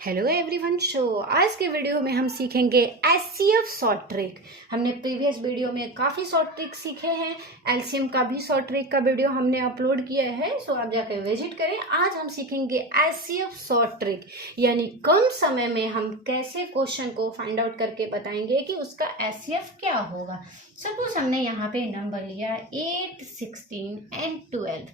Hello everyone. आज के video में हम सीखेंगे एचसीएफ शॉर्ट ट्रिक। हमने प्रीवियस वीडियो में काफ़ी शॉर्ट ट्रिक सीखे हैं, एलसीएम का भी शॉर्ट ट्रिक का वीडियो हमने अपलोड किया है, आप जाकर विजिट करें। आज हम सीखेंगे एचसीएफ शॉर्ट ट्रिक, यानी कम समय में हम कैसे क्वेश्चन को फाइंड आउट करके बताएंगे कि उसका एचसीएफ क्या होगा। सपोज हमने यहाँ पे नंबर लिया 8, 16 एंड 12।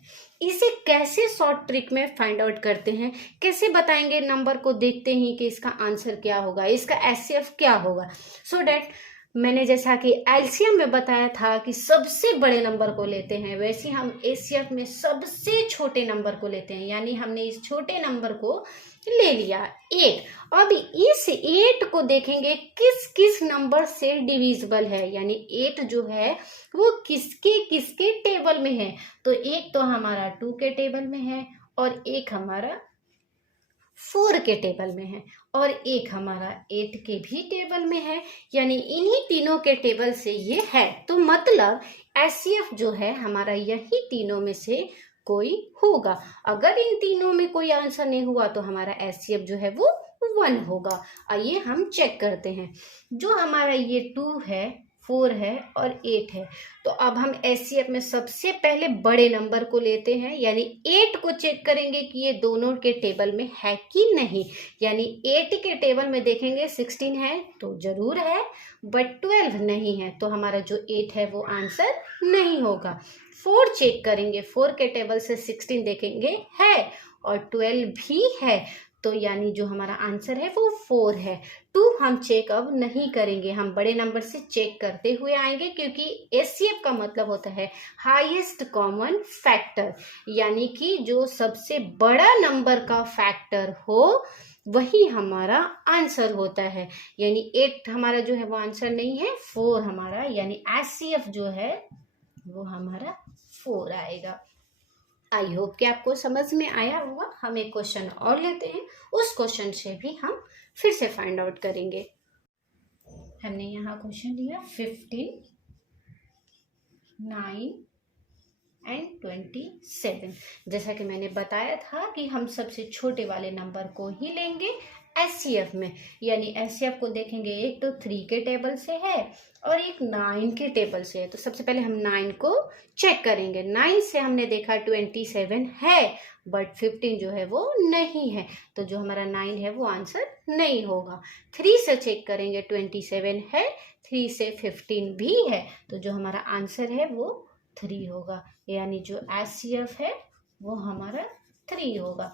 इसे कैसे शॉर्ट ट्रिक में फाइंड आउट करते हैं, कैसे बताएंगे, नंबर को देखते ही कि इसका आंसर क्या होगा, इसका एचसीएफ क्या होगा। सो डैट मैंने जैसा कि एलसीएम में बताया था कि सबसे बड़े नंबर को लेते हैं, वैसे हम एचसीएफ में सबसे छोटे नंबर को लेते हैं। यानी हमने इस छोटे नंबर को ले लिया 8। अब इस 8 को देखेंगे किस किस नंबर से डिविजिबल है, यानी 8 जो है वो किसके किसके टेबल में है। तो एक तो हमारा 2 के टेबल में है, और एक हमारा 4 के टेबल में है, और एक हमारा 8 के भी टेबल में है। यानी इन्हीं तीनों के टेबल से ये है। तो मतलब एचसीएफ जो है हमारा यही तीनों में से कोई होगा। अगर इन तीनों में कोई आंसर नहीं हुआ तो हमारा एचसीएफ जो है वो 1 होगा। आइए हम चेक करते हैं। जो हमारा ये 2 है, 4 है और 8 है, तो अब हम एचसीएफ में सबसे पहले बड़े नंबर को लेते हैं, यानी 8 को चेक करेंगे कि ये दोनों के टेबल में है कि नहीं। यानी 8 के टेबल में देखेंगे 16 है तो जरूर है, बट 12 नहीं है, तो हमारा जो 8 है वो आंसर नहीं होगा। 4 चेक करेंगे, 4 के टेबल से 16 देखेंगे है और 12 भी है, तो यानी जो हमारा आंसर है वो 4 है। 2 हम चेक अब नहीं करेंगे, हम बड़े नंबर से चेक करते हुए आएंगे, क्योंकि एचसीएफ का मतलब होता है हाईएस्ट कॉमन फैक्टर, यानी कि जो सबसे बड़ा नंबर का फैक्टर हो वही हमारा आंसर होता है। यानी 8 हमारा जो है वो आंसर नहीं है, 4 हमारा, यानी एचसीएफ जो है वो हमारा 4 आएगा। आई होप कि आपको समझ में आया होगा। हम एक क्वेश्चन और लेते हैं, उस क्वेश्चन से भी हम फिर से फाइंड आउट करेंगे। हमने यहाँ क्वेश्चन लिया 15, 9 एंड 27। जैसा कि मैंने बताया था कि हम सबसे छोटे वाले नंबर को ही लेंगे एचसीएफ में। यानी एचसीएफ को देखेंगे, एक तो 3 के टेबल से है और एक 9 के टेबल से है। तो सबसे पहले हम 9 को चेक करेंगे। 9 से हमने देखा 27 है, बट 15 जो है वो नहीं है, तो जो हमारा 9 है वो आंसर नहीं होगा। 3 से चेक करेंगे, 27 है, 3 से 15 भी है, तो जो हमारा आंसर है वो 3 होगा। यानी जो एचसीएफ है वो हमारा 3 होगा।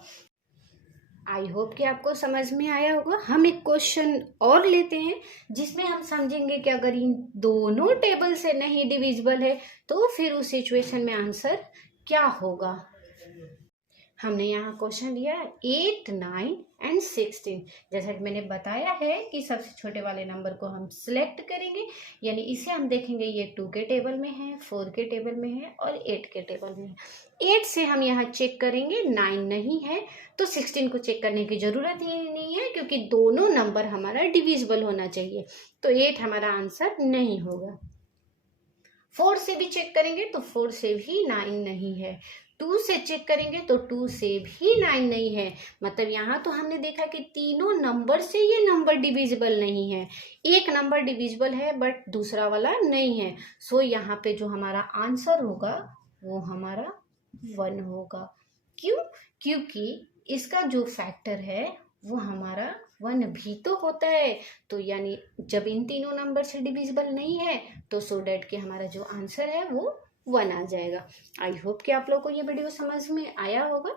आई होप कि आपको समझ में आया होगा। हम एक क्वेश्चन और लेते हैं जिसमें हम समझेंगे कि अगर इन दोनों टेबल से नहीं डिविजिबल है तो फिर उस सिचुएशन में आंसर क्या होगा। हमने यहाँ क्वेश्चन लिया 8, 9 एंड 16। जैसा कि मैंने बताया है कि सबसे छोटे वाले नंबर को हम सिलेक्ट करेंगे, यानी इसे हम देखेंगे ये 2 के टेबल में है, 4 के टेबल में है और 8 के टेबल में है। 8 से हम यहाँ चेक करेंगे, 9 नहीं है, तो 16 को चेक करने की जरूरत ही नहीं है, क्योंकि दोनों नंबर हमारा डिविजिबल होना चाहिए, तो 8 हमारा आंसर नहीं होगा। 4 से भी चेक करेंगे तो 4 से भी 9 नहीं है। 2 से चेक करेंगे तो 2 से भी 9 नहीं है। मतलब यहाँ तो हमने देखा कि तीनों नंबर से ये नंबर डिविजिबल नहीं है। एक नंबर डिविजिबल है बट दूसरा वाला नहीं है। सो यहाँ पे जो हमारा आंसर होगा वो हमारा 1 होगा। क्यों? क्योंकि इसका जो फैक्टर है वो हमारा 1 भी तो होता है। तो यानी जब इन तीनों नंबर से डिविजिबल नहीं है तो सो डैट कि हमारा जो आंसर है वो 1 आ जाएगा। आई होप कि आप लोगों को ये वीडियो समझ में आया होगा।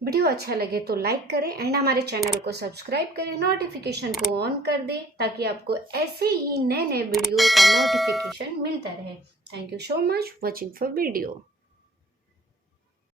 वीडियो अच्छा लगे तो लाइक करें एंड हमारे चैनल को सब्सक्राइब करें, नोटिफिकेशन को ऑन कर दें ताकि आपको ऐसे ही नए नए वीडियो का नोटिफिकेशन मिलता रहे। Thank you so much watching for video.